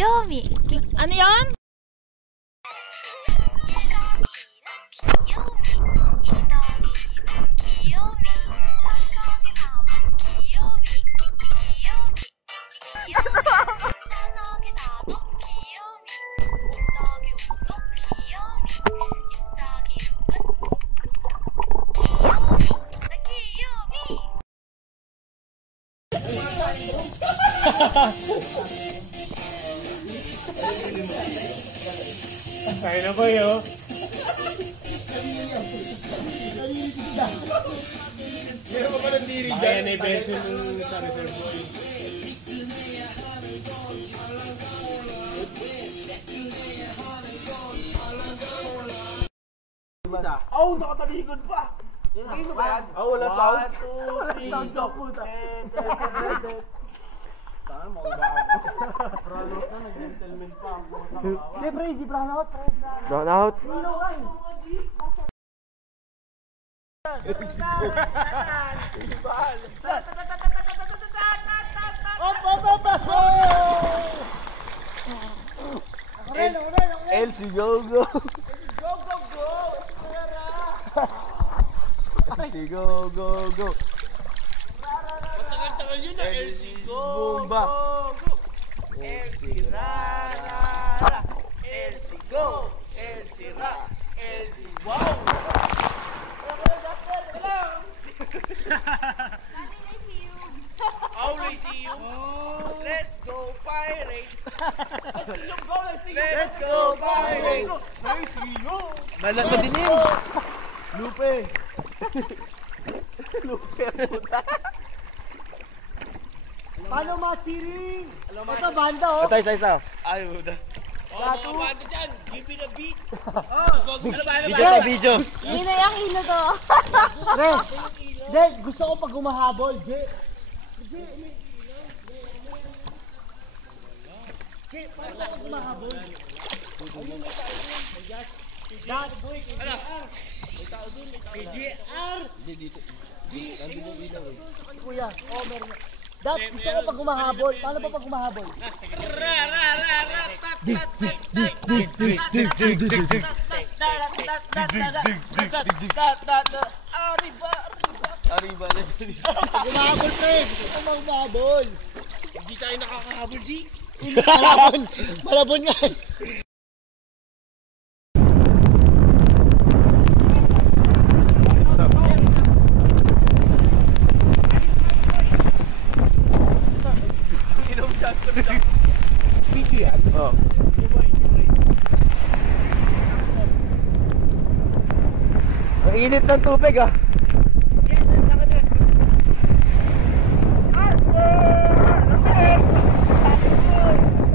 Kiyomi. Ano yun? Kaya na ba yun? Meron pa ba ng diri dyan? Kaya na i-version sa reserve boy. Oh, nakatalikod pa! Ano ba yan? Oh, wala sound? Wala sound sa puta. Saan mo ang gago? Brownout na, nag-gentleman pa ako sa kawa. Hindi, pre, di brownout. Brownout? Elsie, go, go! Go, go, go! Elsie, go, go, go! Tagal-tagal yun na, Elsie, go, go, go! Elsie, ra-ra-ra! Elsie, go! Elsie, ra! Elsie, wow! Oh, I see you! Let's go, Pirates! Let's go, Pirates! Let's go! Malat na din yun! Lupe! Lupe, puta! Paano mga cheering? Ito banda, oh! Ito, isa. Ay, puta. Oh, mga banda dyan! Give me the beat! Video tayo, video! Yun na yung hino to. Pre! Hindi, gusto ko pag humahabol, Je! Je, paano pag humahabol? Ayun, may tao dun. Dad, boy, KJR! Hindi, dito. Kuya, oh, meron. Dad, gusto ko pag humahabol. Paano pa pag humahabol? Arriba na dyan. Humahabol, pre! Gusto ko humahabol. Hindi tayo nakakahabol, G. Malabon! Malabon yan! Oh. Ang init ng tubig ah.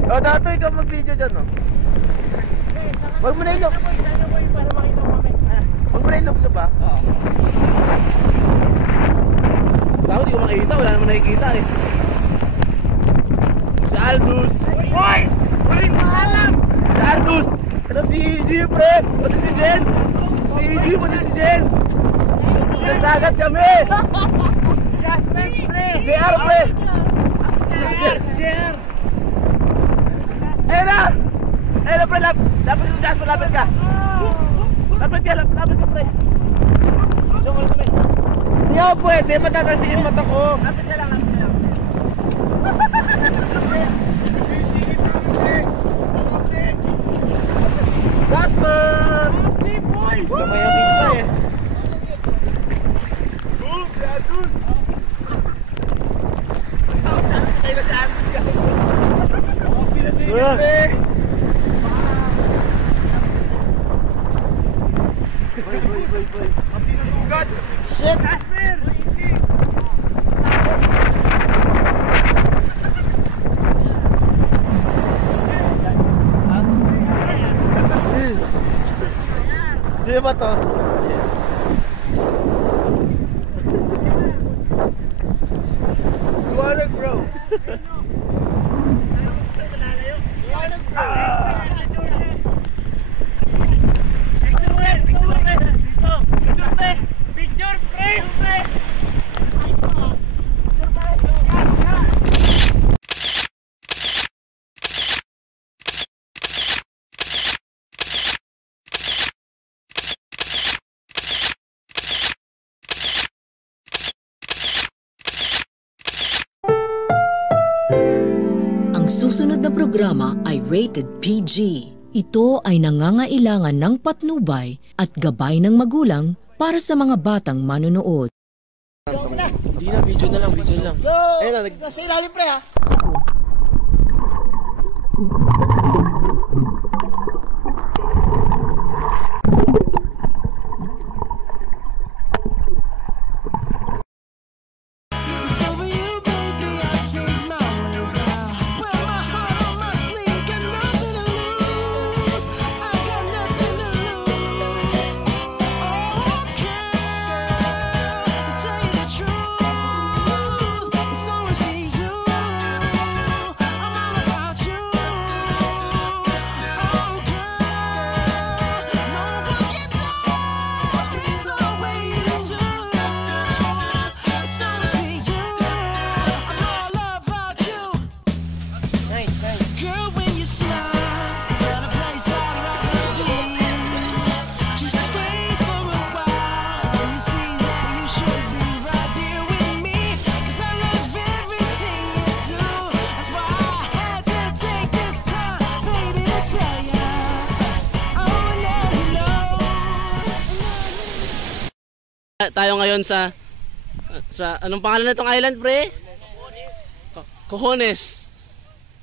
Oh, dato ikaw mag-video dyan oh. Huwag mo na ilog. Huwag mo na ilog ka ba? Oo. Ako di ko makikita, wala naman nakikita eh. Si Aldous! Hoy! Hoy, maalam! Si Aldous! Ito si G, pre! Pati si Jen! Si G, pati si Jen! Sa dagat kami! Jasper, pre! JR, pre! JR! Ayun na! Ayun na, pre! Lapit yung Jasper, lapit ka! Lapit ka, pre! Sumul kami! Hindi ako pwede, matatalsin yung mata ko! Lapit ka lang, lapit ka lang! Jasper! Okay, boy! Kamay ang kita eh. Boom! Gatus! Kayo na sa Agus ka. Ako pinasigit eh! Boy! Ang pinasugat! Shit! Jasper! Di ba to? Luwanag bro! Luwanag bro! Ang susunod na programa ay rated PG. Ito ay nangangailangan ng patnubay at gabay ng magulang para sa mga batang manonood. Hindi na, video na lang, video lang. Ayun na, nasa ilalim pre ha. Tayo ngayon sa anong pangalan na itong island, pre? Cojones.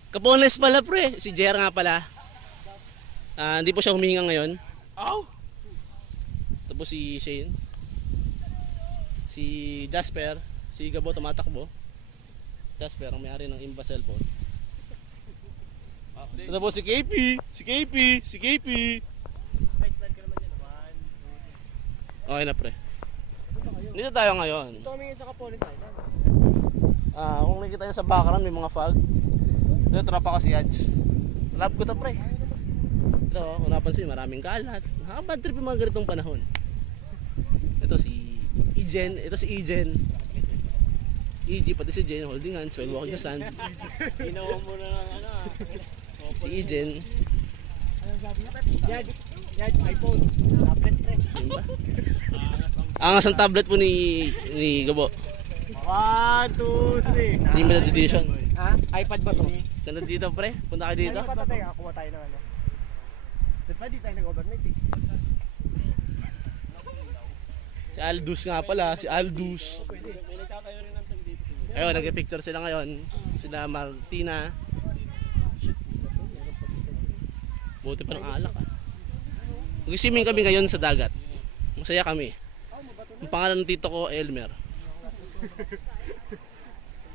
Capones pala, pre. Si Jer nga pala. Hindi po siya humihinga ngayon. Tapos si Shane, si Jasper, si Gabo tumatakbo. Si Jasper ang may-ari ng Imba cellphone. Tapos si KP. Okay na, pre. Dito tayo ngayon. Ito kami sa Capones Island. Kung nakikita nyo sa background may mga fog. Ito tropa ko si Yadj. Love ko to, pre. Ito, kung napansin, maraming kalat. Nakabad trip yung mga ganitong panahon. Ito si Ijen. EG, pati si Jen holding hands while walking sa sand. Ginawa mo na ng ano. Si Ijen. Yan, iPhone. Tablet pre. Diba? Angas ang tablet po ni Gabo. 1, 2, 3. Limited edition. Ha? iPad ba to? Ganda dito, pre. Punta kayo dito. Ano pa tayo? Kuha tayo ng ano. Diba di tayo nag-overnight eh. Si Aldous nga pala. Si Aldous. Ayun, nag-picture sila ngayon. Sila Martina. Buti pa ng alak ah. Mag-swimming kami ngayon sa dagat. Masaya kami. Ang pangalan ng tito ko, Elmer.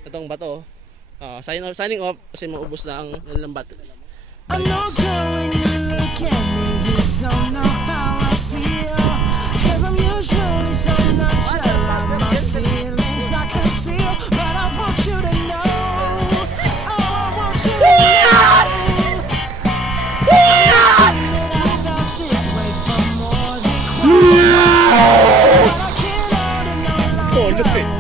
Itong bato. Signing off kasi maubos na ang ilang battery. I know girl when you look at me you don't know how I feel 'cause I'm usually so nonchalant my feelings I conceal but I want you to know oh I want you to know that I felt this way for more than quite a while but I can't hold it no longer